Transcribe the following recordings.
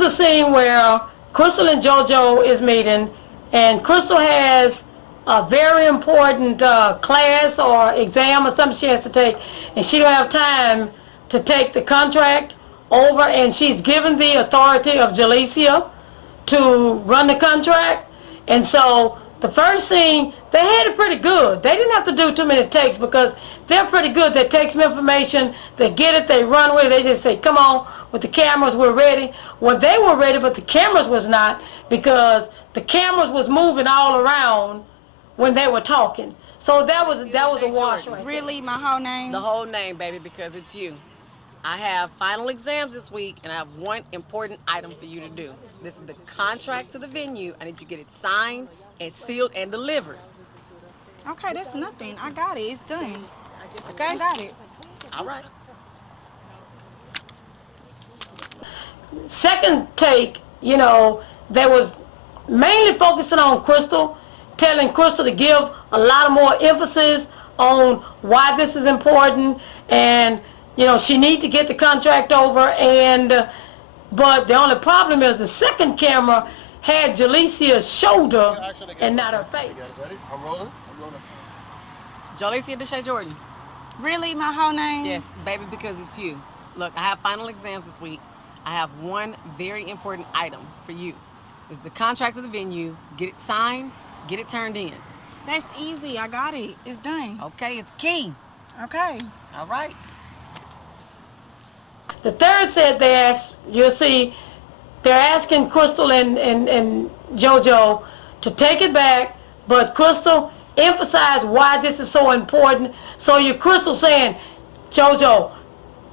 is the scene where Crystal and JoJo is meeting, and Crystal has a very important class or exam or something she has to take, and she don't have time to take the contract over, and she's given the authority of Jalecia to run the contract. And so the first scene, they had it pretty good. They didn't have to do too many takes because they're pretty good. They take some information, they get it, they run with it, they just say, come on, with the cameras, we're ready. Well, they were ready, but the cameras was not, because the cameras was moving all around when they were talking. So that was a wash right there. Really, my whole name? The whole name, baby, because it's you. I have final exams this week, and I have one important item for you to do. This is the contract to the venue. I need you to get it signed and sealed and delivered. Okay, that's nothing. I got it. It's done. Okay? I got it. All right. Second take, you know, they was mainly focusing on Crystal, telling Crystal to give a lot of more emphasis on why this is important, and you know, she need to get the contract over, and but the only problem is the second camera had Jalecia's shoulder and not her face. Ready? I'm rolling. Jalecia Deshae Jordan. Really, my whole name? Yes, baby, because it's you. Look, I have final exams this week. I have one very important item for you. It's the contract to the venue. Get it signed, get it turned in. That's easy. I got it. It's done. Okay, it's key. Okay. All right. The third set they asked, you'll see, they're asking Crystal and JoJo to take it back, but Crystal emphasized why this is so important. So you're Crystal saying, JoJo,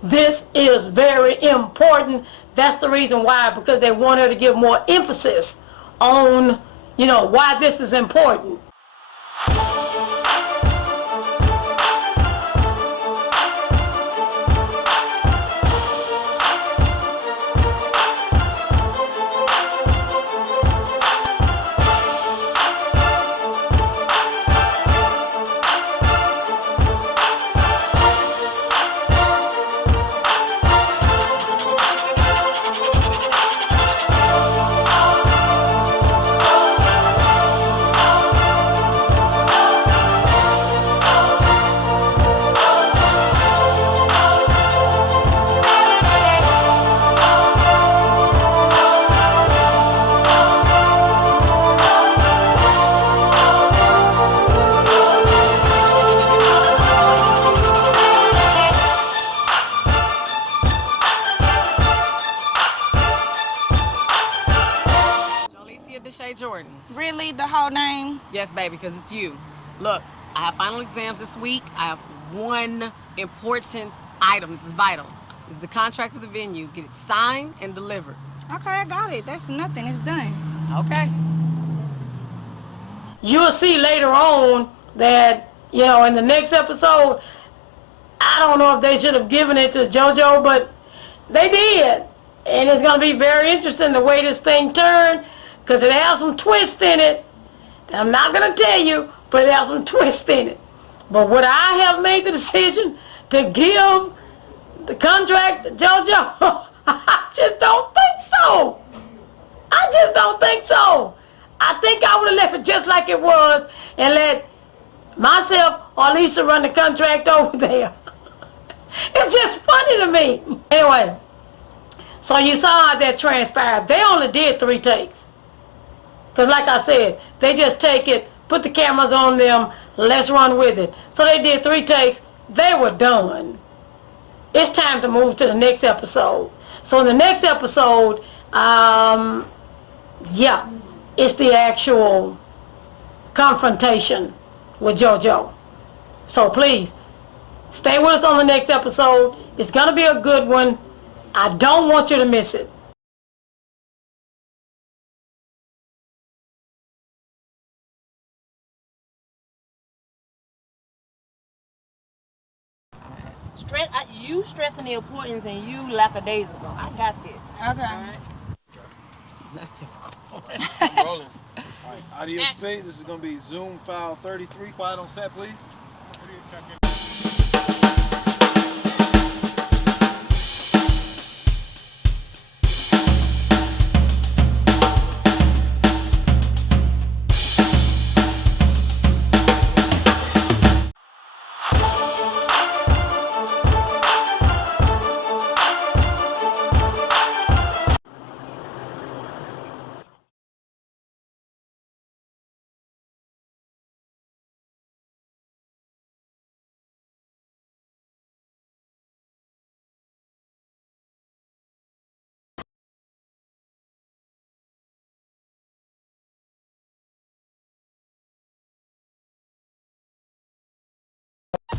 this is very important. That's the reason why, because they want her to give more emphasis on, you know, why this is important. Deshae Jordan. Really, the whole name? Yes, baby, because it's you. Look, I have final exams this week. I have one important item. This is vital. This is the contract to the venue. Get it signed and delivered. Okay, I got it. That's nothing. It's done. Okay. You'll see later on that, you know, in the next episode, I don't know if they should have given it to JoJo, but they did. And it's going to be very interesting the way this thing turned, because it has some twist in it. I'm not going to tell you, but it has some twist in it. But would I have made the decision to give the contract to JoJo? I just don't think so. I just don't think so. I think I would have left it just like it was and let myself or Lisa run the contract over there. It's just funny to me. Anyway, so you saw how that transpired. They only did 3 takes. Because like I said, they just take it, put the cameras on them, let's run with it. So they did 3 takes. They were done. It's time to move to the next episode. So in the next episode, yeah, it's the actual confrontation with JoJo. So please, stay with us on the next episode. It's going to be a good one. I don't want you to miss it. You stressing the importance and you lackadaisical. I got this. Okay. All right? That's typical. I'm rolling. All right, adios space. This is going to be Zoom file 33. Quiet on set, please.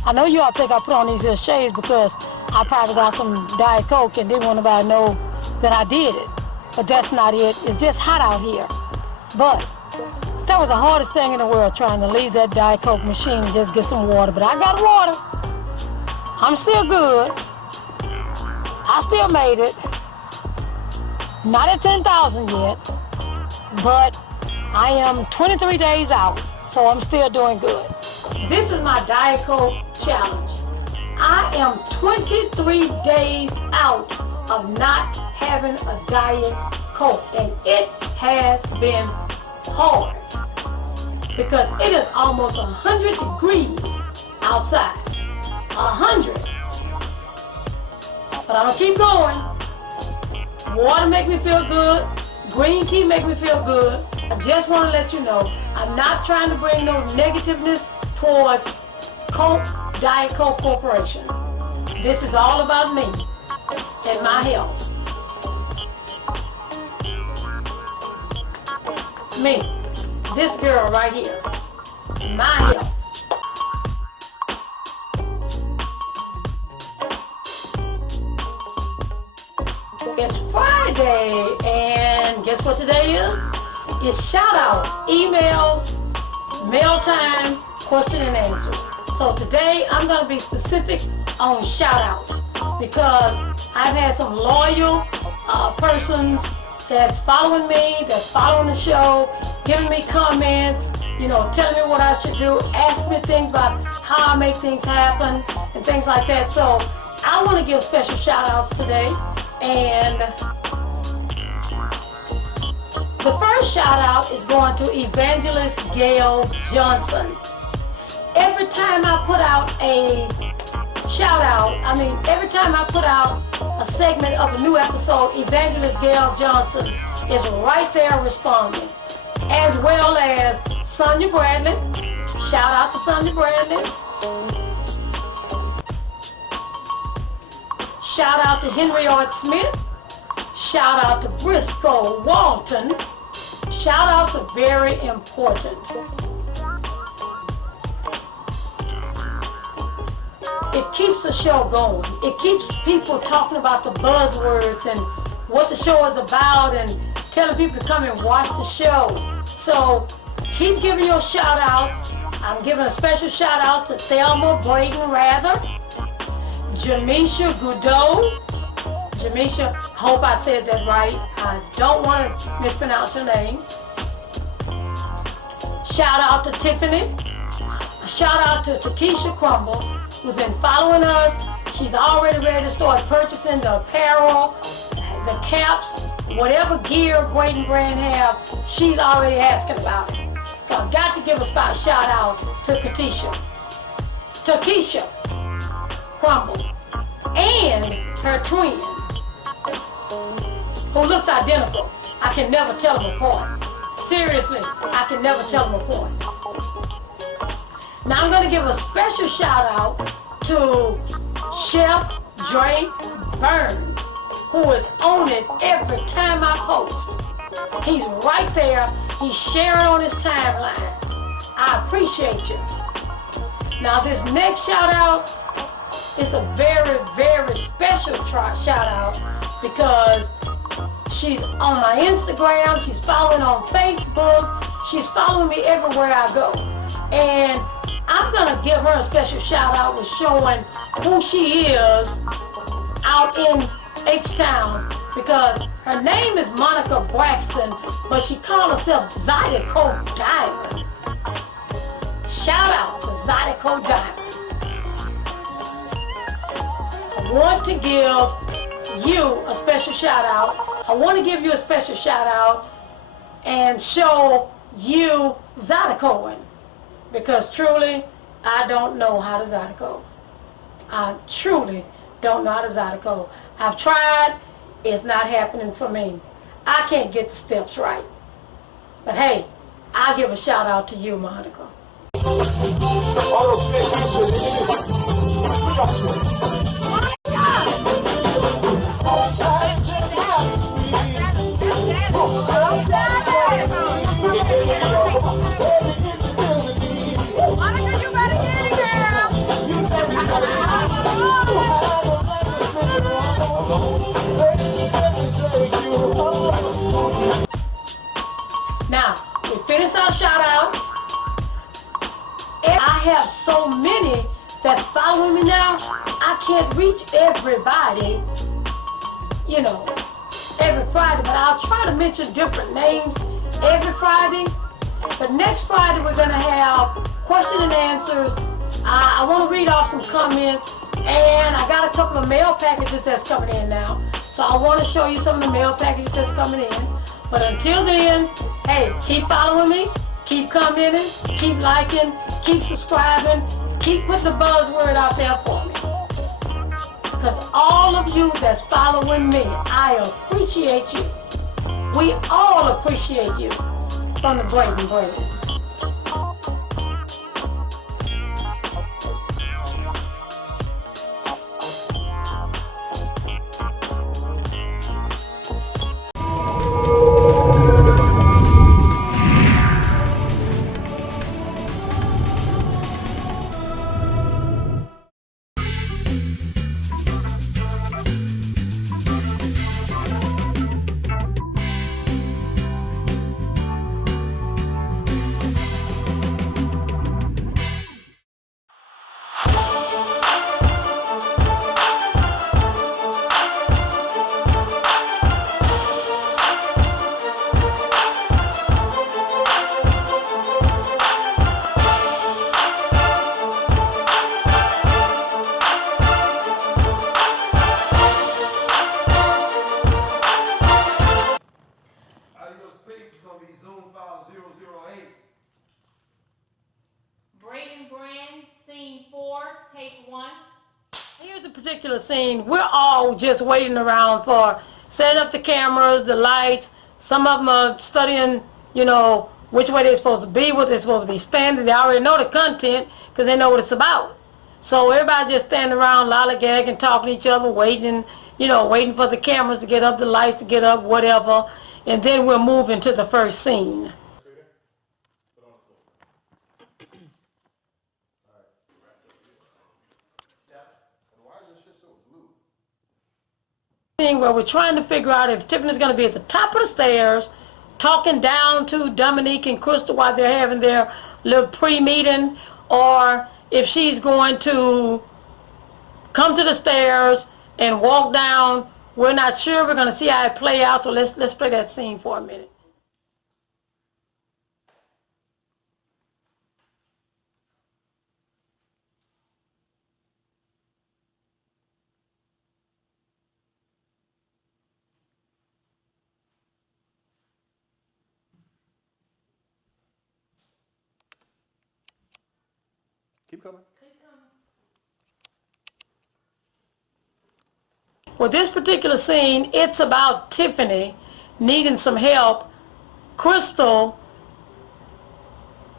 I know you all think I put on these little shades because I probably got some Diet Coke and didn't want nobody to know that I did it. But that's not it. It's just hot out here. But that was the hardest thing in the world, trying to leave that Diet Coke machine and just get some water. But I got water. I'm still good. I still made it. Not at 10,000 yet, but I am 23 days out, so I'm still doing good. This is my Diet Coke challenge. I am 23 days out of not having a Diet Coke, and it has been hard because it is almost 100 degrees outside. 100. But I'm gonna keep going. Water make me feel good. Green tea make me feel good. I just want to let you know, I'm not trying to bring no negativeness towards Coke, Diet Coke Corporation. This is all about me and my health. Me, this girl right here, my health. It's Friday, and guess what today is? It's shout out, emails, mail time, question and answers. So today I'm going to be specific on shout outs because I've had some loyal persons that's following me, that's following the show, giving me comments, you know, telling me what I should do, asking me things about how I make things happen and things like that. So I want to give special shout outs today. And the first shout out is going to Evangelist Gail Johnson. Every time I put out a shout out, every time I put out a segment of a new episode, Evangelist Gail Johnson is right there responding. As well as Sonia Bradley. Shout out to Sonia Bradley. Shout out to Henry Art Smith. Shout out to Briscoe Walton. Shout out to Very Important. It keeps the show going. It keeps people talking about the buzzwords and what the show is about and telling people to come and watch the show. So keep giving your shout outs. I'm giving a special shout out to Thelma Braden Rather. Jamisha Goudot. Jamisha, hope I said that right. I don't want to mispronounce your name. Shout out to Tiffany. A shout out to Takesha Crumble, who's been following us. She's already ready to start purchasing the apparel, the caps, whatever gear Braden Brand have, she's already asking about it. So I've got to give a shout out to Takesha Crumble, and her twin, who looks identical. I can never tell them apart. Seriously, I can never tell them apart. Now I'm going to give a special shout out to Chef Dre Burns, who is on it every time I post. He's right there. He's sharing on his timeline. I appreciate you. Now this next shout out is a very, very special shout out because she's on my Instagram, she's following on Facebook, she's following me everywhere I go. And I'm gonna give her a special shout out with showing who she is out in H-Town because her name is Monica Braxton, but she calls herself Zydeco Diamond. Shout out to Zydeco Diamond. I want to give you a special shout out. I want to give you a special shout out and show you Zydecoing because truly I don't know how to Zydeco. I truly don't know how to Zydeco. I've tried, it's not happening for me. I can't get the steps right. But hey, I'll give a shout out to you, Monica. Monica, you better get it, girl. that's following me now, I can't reach everybody, you know, every Friday, but I'll try to mention different names every Friday. But next Friday, we're going to have question and answers. I want to read off some comments, and I got a couple of mail packages that's coming in now. So I want to show you some of the mail packages that's coming in. But until then, hey, keep following me, keep commenting, keep liking, keep subscribing, keep putting the buzzword out there for me. Because all of you that's following me, I appreciate you. We all appreciate you from the Braden Brand. Braden Brand, scene 4, take 1. Here's a particular scene. We're all just waiting around for setting up the cameras, the lights. Some of them are studying, you know, which way they're supposed to be, what they're supposed to be standing. They already know the content because they know what it's about. So everybody just standing around lollygagging, talking to each other, waiting, you know, waiting for the cameras to get up, the lights to get up, whatever. And then we'll move into the first scene. Where we're trying to figure out if Tiffany's going to be at the top of the stairs talking down to Dominique and Crystal while they're having their little pre-meeting, or if she's going to come to the stairs and walk down. We're not sure. We're going to see how it play out, so let's play that scene for a minute. Keep coming. Well, this particular scene, it's about Tiffany needing some help, Crystal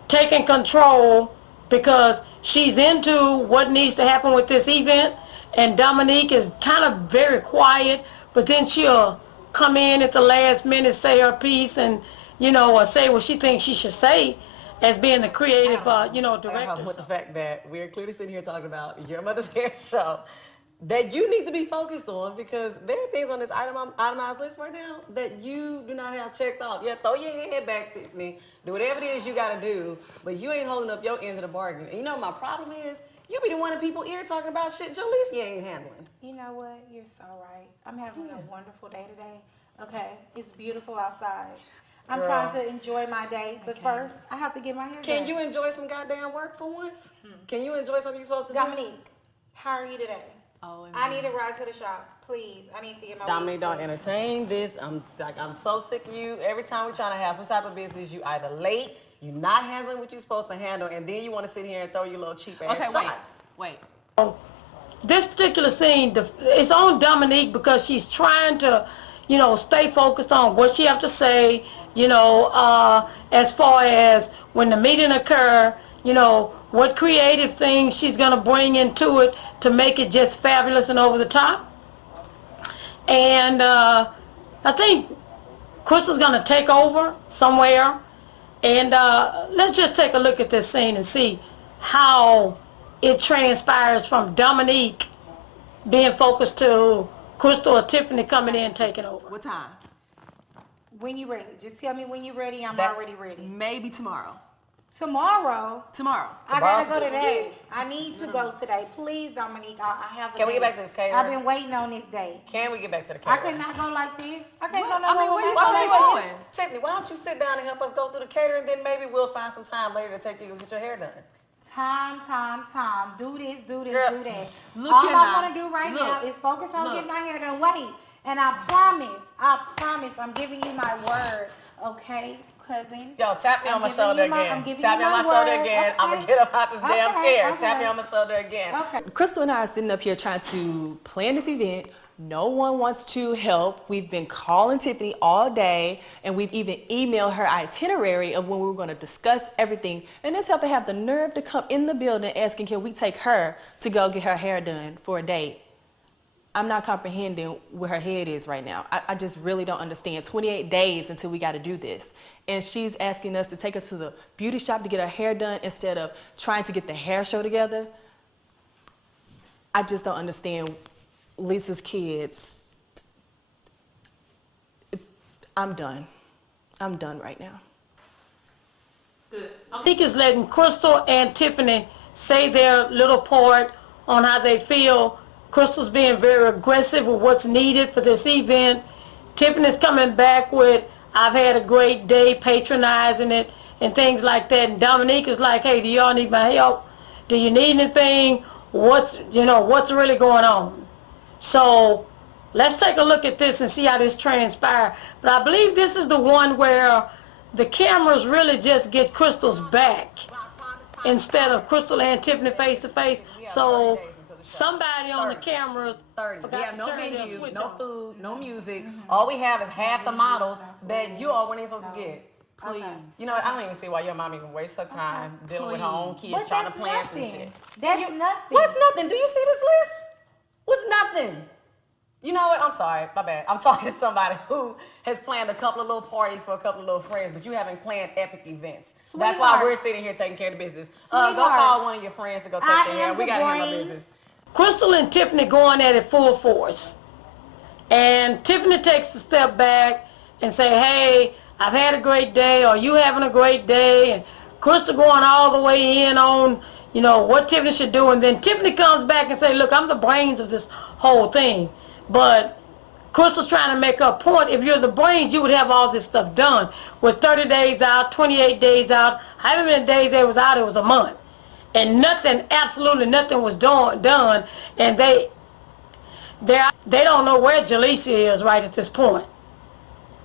taking control because she's into what needs to happen with this event, and Dominique is kind of very quiet, but then she'll come in at the last minute, say her piece, and, you know, or say what she thinks she should say as being the creative, you know, director. With the fact that we're clearly sitting here talking about your mother's hair show that you need to be focused on, because there are things on this itemized list right now that you do not have checked off. Yeah, throw your head back, Tiffany. Do whatever it is you got to do, but you ain't holding up your end of the bargain. And you know what my problem is? You be the one in people's ear talking about shit Jaleesa ain't handling. You know what? You're so right. I'm having a wonderful day today. Okay? It's beautiful outside. I'm trying to enjoy my day, but first, I have to get my hair done. Can you enjoy some goddamn work for once? Can you enjoy something you're supposed to do? Dominique, how are you today? Oh, I need a ride to the shop, please. I need to get my Dominique, weeds don't done. entertain this. I'm so sick of you. Every time we're trying to have some type of business, you either late, you're not handling what you're supposed to handle, and then you want to sit here and throw your little cheap ass shots. Wait. This particular scene, it's on Dominique because she's trying to, you know, stay focused on what she have to say, you know, as far as when the meeting occur, you know, what creative things she's going to bring into it to make it just fabulous and over the top. And I think Crystal's going to take over somewhere. And let's just take a look at this scene and see how it transpires from Dominique being focused to Crystal or Tiffany coming in taking over. What time? When you ready. Just tell me when you're ready. I'm already ready. Maybe tomorrow. Tomorrow. Tomorrow. I gotta go Tomorrow's today. I need to go today. Please, Dominique, I have a Can we get date. back to this catering? I've been waiting on this day. Can we get back to the I catering? could not go like this. I can't What? go I nowhere mean, with where you my supposed to be son like going? Tiffany, why don't you sit down and help us go through the catering, then maybe we'll find some time later to take you to get your hair done. this. Time. Do this, Girl, do that. look All here I now. want to do right Look, now is focus on look. getting my hair done. Wait. And I promise, I'm giving you my word, okay, cousin? Yo, tap me on I'm my giving shoulder you my- again. I'm giving Tap you me on my my shoulder word, again. I'm okay? gonna get up out this damn Okay, chair. okay. Tap me on my shoulder again. Okay. Crystal and I are sitting up here trying to plan this event. No one wants to help. We've been calling Tiffany all day, and we've even emailed her itinerary of when we were going to discuss everything. And this helper have the nerve to come in the building asking, can we take her to go get her hair done for a date? I'm not comprehending where her head is right now. I just really don't understand. 28 days until we got to do this. And she's asking us to take her to the beauty shop to get her hair done instead of trying to get the hair show together. I just don't understand Lisa's kids. I'm done. I'm done right now. I think it's letting Crystal and Tiffany say their little part on how they feel. Crystal's being very aggressive with what's needed for this event. Tiffany's coming back with, I've had a great day, patronizing it and things like that. And Dominique is like, hey, do y'all need my help? Do you need anything? What's really going on? So let's take a look at this and see how this transpires. But I believe this is the one where the cameras really just get Crystal's back instead of Crystal and Tiffany face to face. So somebody on the cameras 30. We forgot have to no turn their menu, switch no on. food, no music. All we have is half the models that you all weren't even supposed to get. Please. You know what? I don't even see why your mom even wastes her time dealing with her own kids But trying to that's plan some nothing. shit. That's You- nothing. What's nothing? Do you see this list? What's nothing? You know what? I'm sorry. My bad. I'm talking to somebody who has planned a couple of little parties for a couple of little friends, but you haven't planned epic events. That's why Sweetheart. we're sitting here taking care of the business. Go Sweetheart. call one of your friends to go take I their hair. am We the got to handle brains. business. Crystal and Tiffany going at it full force. And Tiffany takes a step back and say, hey, I've had a great day, or you having a great day. And Crystal going all the way in on, what Tiffany should do. And then Tiffany comes back and say, look, I'm the brains of this whole thing. But Crystal's trying to make her point. If you're the brains, you would have all this stuff done. With 30 days out, 28 days out, however many days they was out, it was a month. And nothing, absolutely nothing was done. And they don't know where Jaleesa is right at this point.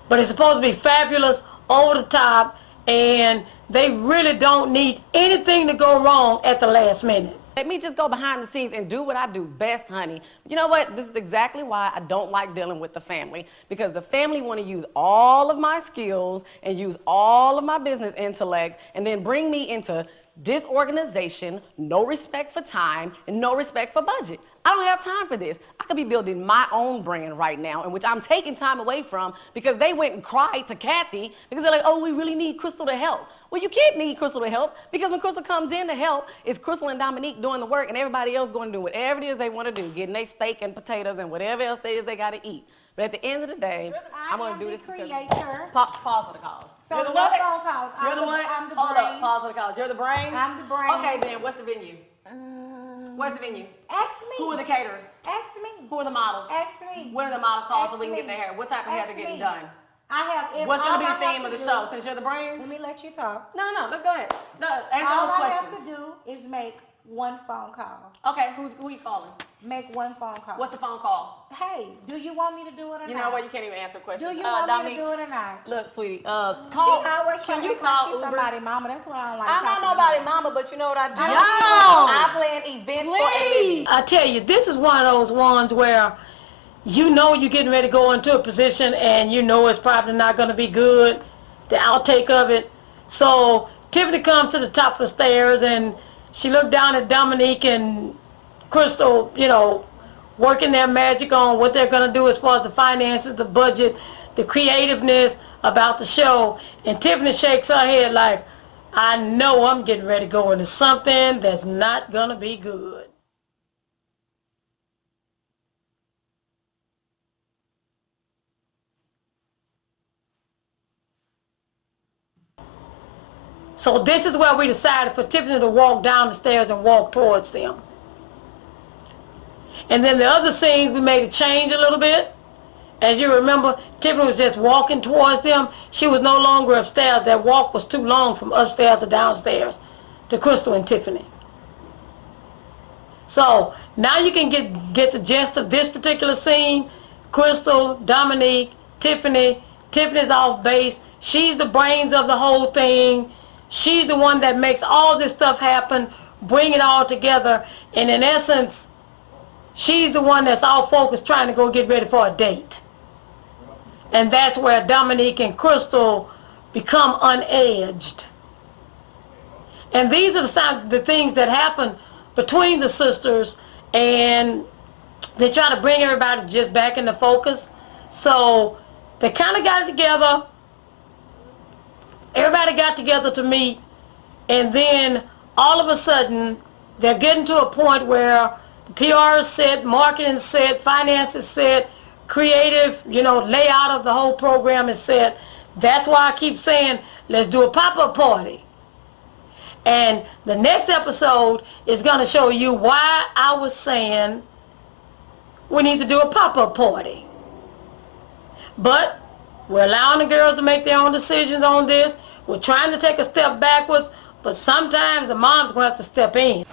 But it's supposed to be fabulous, over the top, and they really don't need anything to go wrong at the last minute. Let me just go behind the scenes and do what I do best, honey. You know what? This is exactly why I don't like dealing with the family, because the family want to use all of my skills and use all of my business intellects and then bring me into disorganization, no respect for time, and no respect for budget. I don't have time for this. I could be building my own brand right now, in which I'm taking time away from because they went and cried to Kathy because they're like, oh, we really need Crystal to help. Well, you can't need Crystal to help, because when Crystal comes in to help, it's Crystal and Dominique doing the work and everybody else going to do whatever it is they want to do, getting their steak and potatoes and whatever else it is they got to eat. But at the end of the day, I'm going to do this because... creator. Pause for the calls. So You're the no one? phone calls. You're the one? I'm the Hold brain. up, pause for the calls. You're the brains? I'm the brain. Okay, then, what's the venue? Where's the venue? Ask me. Who are the caterers? Ask me. Who are the models? Ask me. What are the model calls so Ask we can get me. their hair? What type of hair they're Ask getting me. done? I have What's going to be all the I have theme of to the do- show since you're the brains? Let me let you talk. No, let's go ahead. No, answer All those I questions. have to do is make one phone call. Okay, who you calling? Make one phone call. What's the phone call? Hey, do you want me to do it or not? You know what? You can't even answer questions. Do you want Dominique, me to do it or not? look, sweetie, She call. always Can trying to you act like call she's Uber? somebody mama. That's what I don't like. I'm not talking nobody about. mama, but you know what I do? I I plan events for a living. I tell you, this is one of those ones where you know you're getting ready to go into a position and you know it's probably not going to be good, the outtake of it. So Tiffany comes to the top of the stairs and she looked down at Dominique and Crystal, working their magic on what they're going to do as far as the finances, the budget, the creativeness about the show. And Tiffany shakes her head like, I know I'm getting ready to go into something that's not going to be good. So this is where we decided for Tiffany to walk down the stairs and walk towards them. And then the other scenes, we made a change a little bit. As you remember, Tiffany was just walking towards them. She was no longer upstairs. That walk was too long from upstairs to downstairs to Crystal and Tiffany. So now you can get the gist of this particular scene. Crystal, Dominique, Tiffany. Tiffany's off base. She's the brains of the whole thing. She's the one that makes all this stuff happen, bring it all together. And in essence, she's the one that's all focused trying to go get ready for a date. And that's where Dominique and Crystal become unedged. And these are the things that happen between the sisters, and they try to bring everybody just back into focus. So they kind of got it together. Everybody got together to meet, and then all of a sudden they're getting to a point where the PR is set, marketing is set, finance is set, creative, layout of the whole program is set. That's why I keep saying, let's do a pop-up party. And the next episode is going to show you why I was saying we need to do a pop-up party. But we're allowing the girls to make their own decisions on this. We're trying to take a step backwards, but sometimes the mom's going to have to step in.